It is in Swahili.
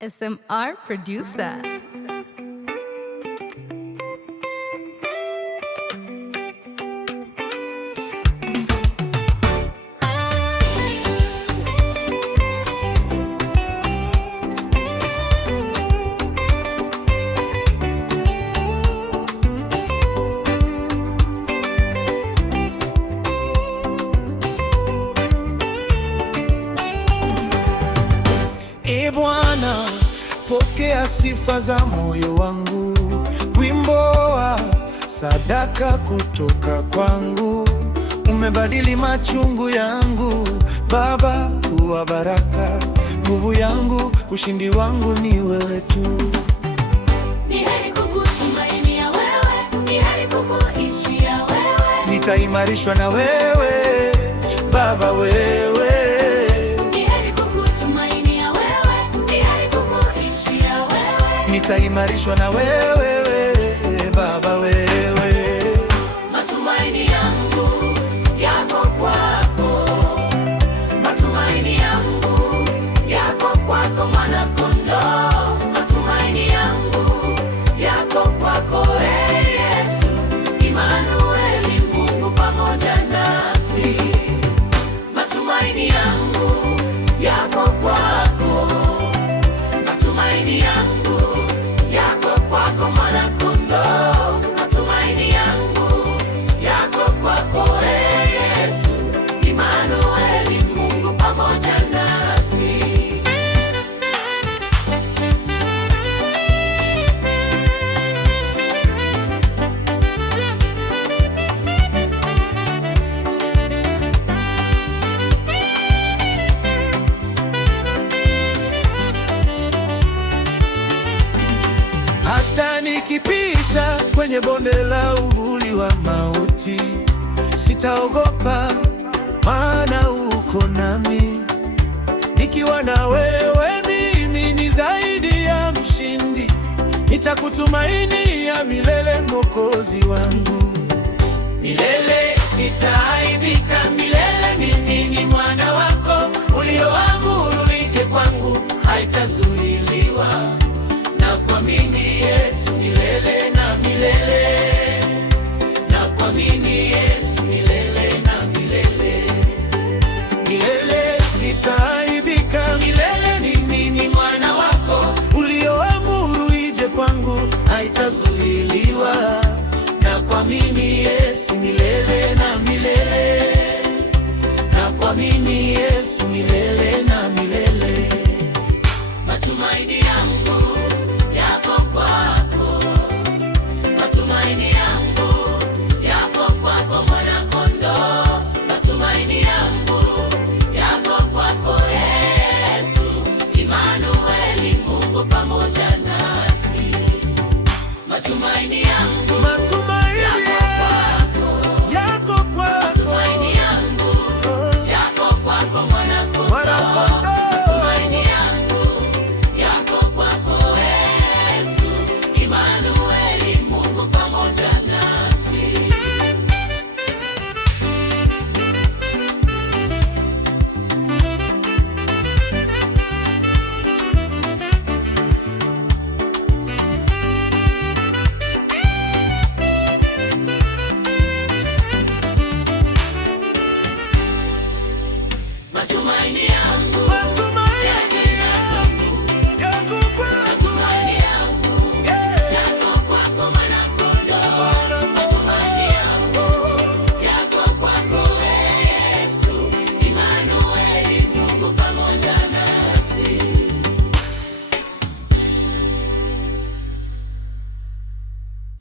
SMR producer. Bwana, pokea sifa za moyo wangu, wimbo wa sadaka kutoka kwangu. Umebadili machungu yangu, Baba, kuwa baraka. Nguvu yangu, ushindi wangu ni wewe tu. Ni heri kukutumainia wewe, ni heri kukuishia wewe. Nitaimarishwa na wewe, Baba, wewe. Nitaimarishwa na wewe, Baba, wewe. Matumaini yangu yako kwako, matumaini yangu yako kwako, Mwana-Kondoo. Matumaini yangu yako kwako, Yesu, Immanueli, Mungu pamoja nasi. Matumaini yangu yako kwako, matumaini yangu Mwana-Kondoo. Matumaini yangu yako kwako, Yesu, Immanueli, Mungu pamoja nasi. Hata nikipita kwenye bonde la uvuli wa mauti, sitaogopa, maana uko nami. Nikiwa na wewe, mimi ni zaidi ya mshindi. Nitakutumainia milele, Mwokozi wangu. Milele sitaaibika, milele mimi ni mwana wako. Ulioamuru nije kwangu haitazuiliwa. Nakuamini Yesu milele na milele, nakuamini Yesu milele na milele. Milele sitaaibika, milele mimi ni mwana wako. Ulioamuru ije kwangu haitazuiliwa. Nakuamini Yesu milele na milele, nakuamini Yesu milele na milele. Matumaini yangu yako kwako, matumaini yangu yako kwako, Mwana-Kondoo. Matumaini yangu yako kwako, Yesu, Immanueli, Mungu pamoja nasi. Matumaini